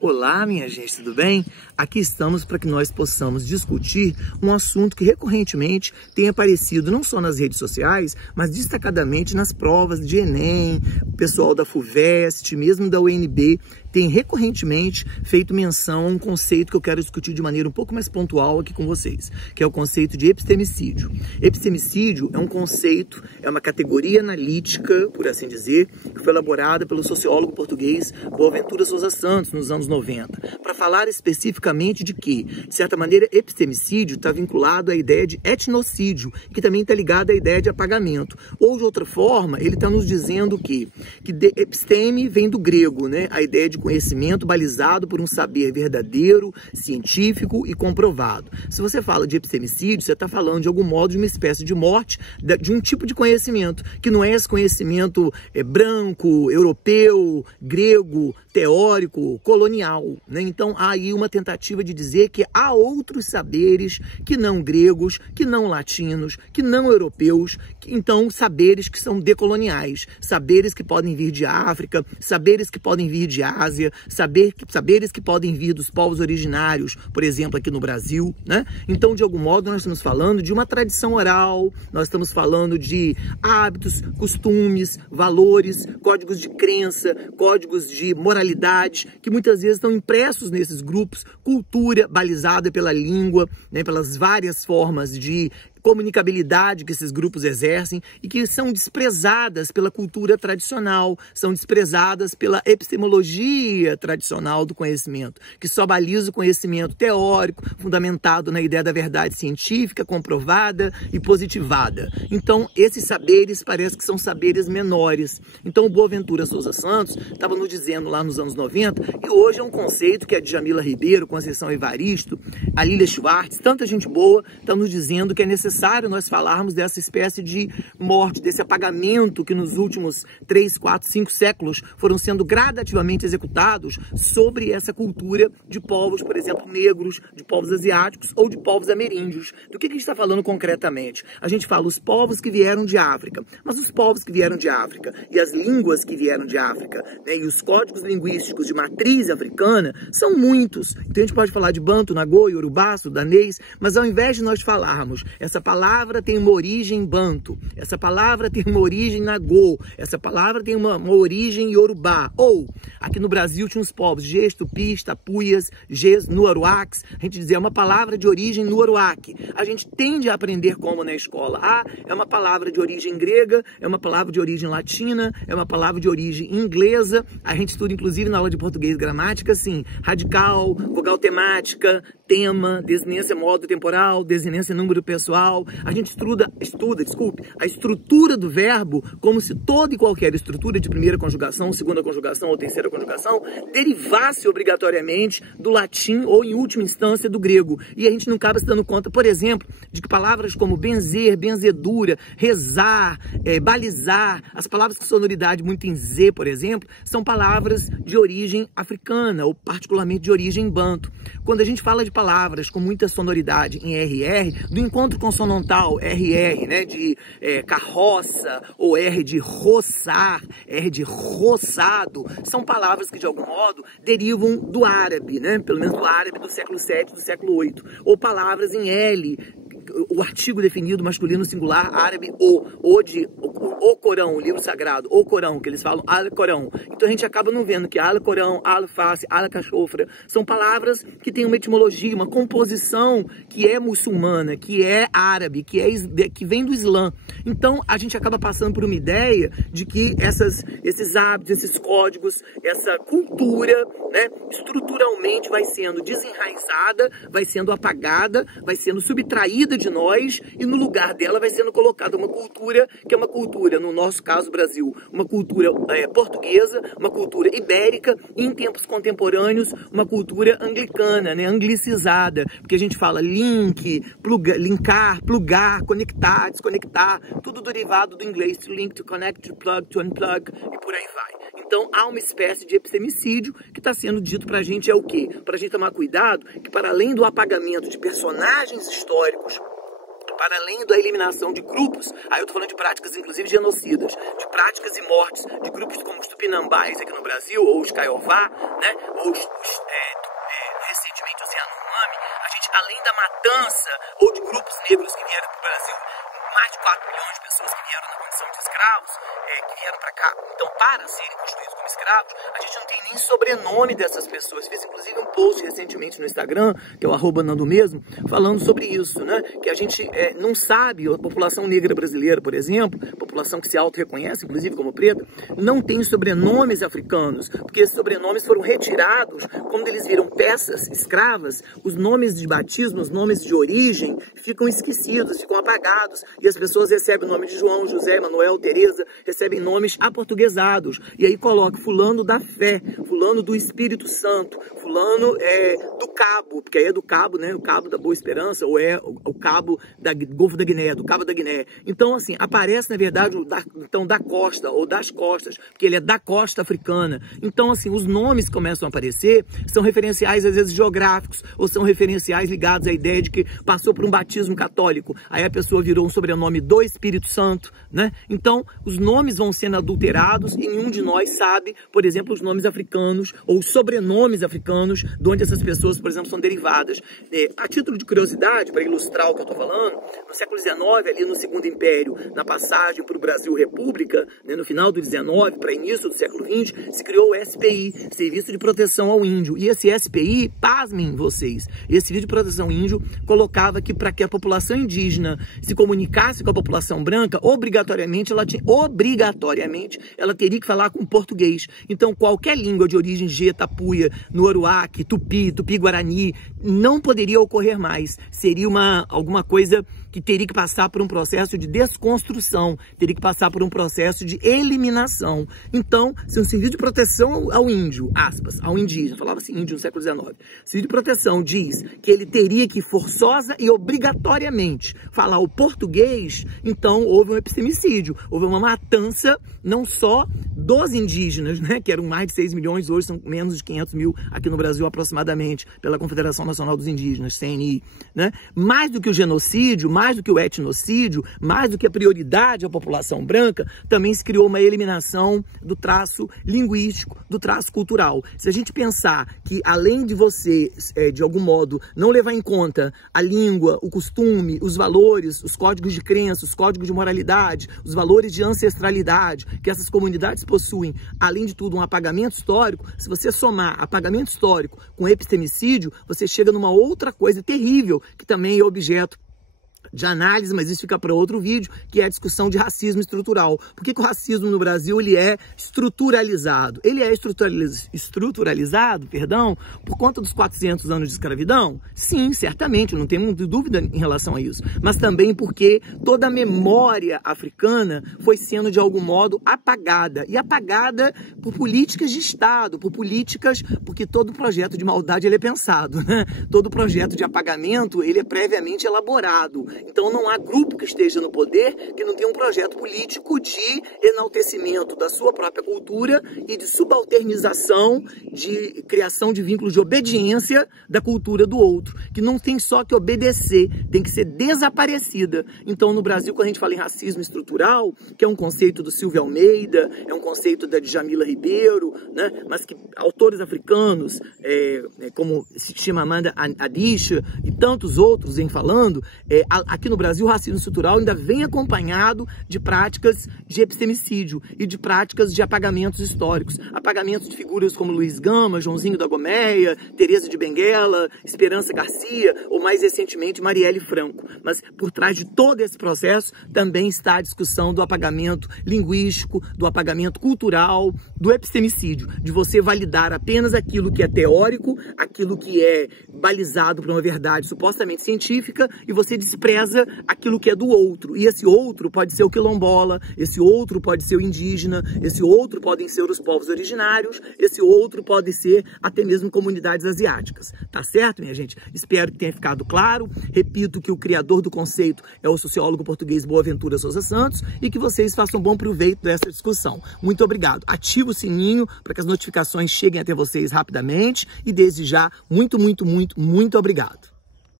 Olá, minha gente, tudo bem? Aqui estamos para que nós possamos discutir um assunto que recorrentemente tem aparecido não só nas redes sociais, mas destacadamente nas provas de Enem, o pessoal da FUVEST, mesmo da UNB, tem recorrentemente feito menção a um conceito que eu quero discutir de maneira um pouco mais pontual aqui com vocês, que é o conceito de epistemicídio. Epistemicídio é um conceito, é uma categoria analítica, por assim dizer, que foi elaborada pelo sociólogo português Boaventura Sousa Santos nos anos 90, para falar especificamente de que, de certa maneira, epistemicídio está vinculado à ideia de etnocídio, que também está ligado à ideia de apagamento. Ou, de outra forma, ele está nos dizendo que episteme vem do grego, né? A ideia de conhecimento balizado por um saber verdadeiro, científico e comprovado. Se você fala de epistemicídio, você está falando, de algum modo, de uma espécie de morte de um tipo de conhecimento, que não é esse conhecimento branco, europeu, grego, teórico, colonial, né? Então há aí uma tentativa de dizer que há outros saberes que não gregos, que não latinos, que não europeus, então saberes que são decoloniais, saberes que podem vir de África, saberes que podem vir de Ásia, saberes que podem vir dos povos originários, por exemplo, aqui no Brasil, né? Então, de algum modo, nós estamos falando de uma tradição oral, nós estamos falando de hábitos, costumes, valores, códigos de crença, códigos de moralidade, que muitas vezes estão impressos nesses grupos, cultura balizada pela língua, né, pelas várias formas de comunicabilidade que esses grupos exercem e que são desprezadas pela cultura tradicional, são desprezadas pela epistemologia tradicional do conhecimento, que só baliza o conhecimento teórico, fundamentado na ideia da verdade científica, comprovada e positivada. Então, esses saberes parece que são saberes menores. Então, o Boaventura Sousa Santos estava nos dizendo lá nos anos 90, e hoje é um conceito que a Djamila Ribeiro, Conceição Evaristo, a Lília Schwartz, tanta gente boa, estão nos dizendo que é necessário nós falarmos dessa espécie de morte, desse apagamento que nos últimos 3, 4, 5 séculos foram sendo gradativamente executados sobre essa cultura de povos, por exemplo, negros, de povos asiáticos ou de povos ameríndios. Do que a gente está falando concretamente? A gente fala os povos que vieram de África, mas os povos que vieram de África e as línguas que vieram de África, né, e os códigos linguísticos de matriz africana são muitos. Então a gente pode falar de Banto, Nagô, Yorubá, Sudanês, mas ao invés de nós falarmos essa palavra tem uma origem banto, essa palavra tem uma origem nagô, essa palavra tem uma origem iorubá. Ou, aqui no Brasil tinha os povos Ges, Tupis, Tapuias, Ges, Nuaruaques, a gente dizia é uma palavra de origem Nuaruaque. A gente tende a aprender como na escola. É uma palavra de origem grega, é uma palavra de origem latina, é uma palavra de origem inglesa. A gente estuda, inclusive, na aula de português gramática, assim, radical, vogal temática, tema, desinência modo temporal, desinência número pessoal. A gente estuda a estrutura do verbo como se toda e qualquer estrutura de primeira conjugação, segunda conjugação ou terceira conjugação derivasse obrigatoriamente do latim ou, em última instância, do grego. E a gente não acaba se dando conta, por exemplo, de que palavras como benzer, benzedura, rezar, balizar, as palavras com sonoridade muito em Z, por exemplo, são palavras de origem africana ou particularmente de origem banto. Quando a gente fala de palavras com muita sonoridade em RR, do encontro consonantal RR, né, de carroça, ou R de roçar, R de roçado, são palavras que de algum modo derivam do árabe, né, pelo menos do árabe do século VII, do século VIII, ou palavras em L, o artigo definido masculino singular árabe o Corão, o livro sagrado, o Corão, que eles falam Al-Corão. Então a gente acaba não vendo que Al-Corão, Al-Face, Al-Cachofra são palavras que têm uma etimologia, uma composição que é muçulmana, que é árabe, que vem do Islã. Então a gente acaba passando por uma ideia de que esses hábitos, esses códigos, essa cultura, né, estruturalmente vai sendo desenraizada, vai sendo apagada, vai sendo subtraída de nós e no lugar dela vai sendo colocada uma cultura que é uma cultura, no nosso caso Brasil, uma cultura portuguesa, uma cultura ibérica e em tempos contemporâneos uma cultura anglicana, né, anglicizada, porque a gente fala link, linkar, plugar, conectar, desconectar, tudo derivado do inglês, to link, to connect, to plug, to unplug e por aí vai. Então há uma espécie de epistemicídio que está sendo dito para a gente é o quê? Para a gente tomar cuidado que para além do apagamento de personagens históricos, para além da eliminação de grupos, aí eu estou falando de práticas inclusive genocidas, de práticas e mortes de grupos como os Tupinambás aqui no Brasil, ou os Kaiowá, né, ou os além da matança ou de grupos negros que vieram para o Brasil, mais de 4 milhões de pessoas que vieram na condição de escravos, que vieram para cá, então, para serem constituídos como escravos, a gente não tem nem sobrenome dessas pessoas. Fiz inclusive um post recentemente no Instagram, que é o @Nando mesmo, falando sobre isso, né? Que a gente não sabe, a população negra brasileira, por exemplo, população que se auto-reconhece, inclusive como preta, não tem sobrenomes africanos, porque esses sobrenomes foram retirados quando eles viram peças escravas, os nomes de batismo, os nomes de origem ficam esquecidos, ficam apagados, e as pessoas recebem o nome de João, José, Manuel, Teresa, recebem nomes aportuguesados, e aí coloca fulano da fé, fulano do Espírito Santo, fulano do Cabo, porque aí é do Cabo, né, o Cabo da Boa Esperança, ou é o Cabo do Golfo da Guiné, do Cabo da Guiné. Então, assim, aparece, na verdade, da costa, ou das costas, porque ele é da costa africana. Então, assim, os nomes que começam a aparecer são referenciais, às vezes, geográficos, ou são referenciais ligados à ideia de que passou por um batismo católico, aí a pessoa virou um sobrenome do Espírito Santo, né? Então, os nomes vão sendo adulterados e nenhum de nós sabe, por exemplo, os nomes africanos ou os sobrenomes africanos de onde essas pessoas, por exemplo, são derivadas. A título de curiosidade, para ilustrar o que eu estou falando, no século XIX, ali no Segundo Império, na passagem para o Brasil República, né, no final do XIX para início do século XX, se criou o SPI, Serviço de Proteção ao Índio. E esse SPI, pasmem vocês, esse Serviço de Proteção ao Índio colocava que para que a população indígena se comunicasse com a população branca, obrigatoriamente ela teria que falar com português. Então, qualquer língua de origem Tapuia, Nuaruaque, Tupi, Tupi-Guarani, não poderia ocorrer mais. Seria alguma coisa que teria que passar por um processo de desconstrução, teria que passar por um processo de eliminação. Então, se um serviço de proteção ao índio, aspas, ao indígena, falava assim índio no século XIX, serviço de proteção diz que ele teria que forçosa e obrigatoriamente falar o português, então houve um epistemicídio, houve uma matança não só dos indígenas, né, que eram mais de 6 milhões, hoje são menos de 500 mil aqui no Brasil aproximadamente, pela Confederação Nacional dos Indígenas, CNI, né? Mais do que o genocídio, mais do que o etnocídio, mais do que a prioridade à população branca, também se criou uma eliminação do traço linguístico, do traço cultural. Se a gente pensar que além de você, de algum modo, não levar em conta a língua, o costume, os valores, os códigos de crença, os códigos de moralidade, os valores de ancestralidade que essas comunidades possuem, além de tudo um apagamento histórico, se você somar apagamento histórico com epistemicídio, você chega numa outra coisa terrível, que também é objeto de análise, mas isso fica para outro vídeo, que é a discussão de racismo estrutural. Por que o racismo no Brasil ele é estruturalizado? Ele é estruturalizado, por conta dos 400 anos de escravidão? Sim, certamente, não tenho dúvida em relação a isso. Mas também porque toda a memória africana foi sendo, de algum modo, apagada. E apagada por políticas de Estado, porque todo projeto de maldade ele é pensado, né? Todo projeto de apagamento ele é previamente elaborado. Então não há grupo que esteja no poder que não tenha um projeto político de enaltecimento da sua própria cultura e de subalternização, de criação de vínculos de obediência da cultura do outro, que não tem só que obedecer, tem que ser desaparecida. Então no Brasil, quando a gente fala em racismo estrutural, que é um conceito do Silvio Almeida, é um conceito da Djamila Ribeiro, né? Mas que autores africanos, como Chimamanda Adichie e tantos outros vêm falando, aqui no Brasil, o racismo estrutural ainda vem acompanhado de práticas de epistemicídio e de práticas de apagamentos históricos. Apagamentos de figuras como Luiz Gama, Joãozinho da Gomeia, Teresa de Benguela, Esperança Garcia ou, mais recentemente, Marielle Franco. Mas por trás de todo esse processo também está a discussão do apagamento linguístico, do apagamento cultural, do epistemicídio, de você validar apenas aquilo que é teórico, aquilo que é balizado por uma verdade supostamente científica, e você despreza aquilo que é do outro. E esse outro pode ser o quilombola, esse outro pode ser o indígena, esse outro podem ser os povos originários, esse outro pode ser até mesmo comunidades asiáticas. Tá certo, minha gente? Espero que tenha ficado claro. Repito que o criador do conceito é o sociólogo português Boaventura Sousa Santos e que vocês façam bom proveito dessa discussão. Muito obrigado. Ative o sininho para que as notificações cheguem até vocês rapidamente e desde já, muito obrigado.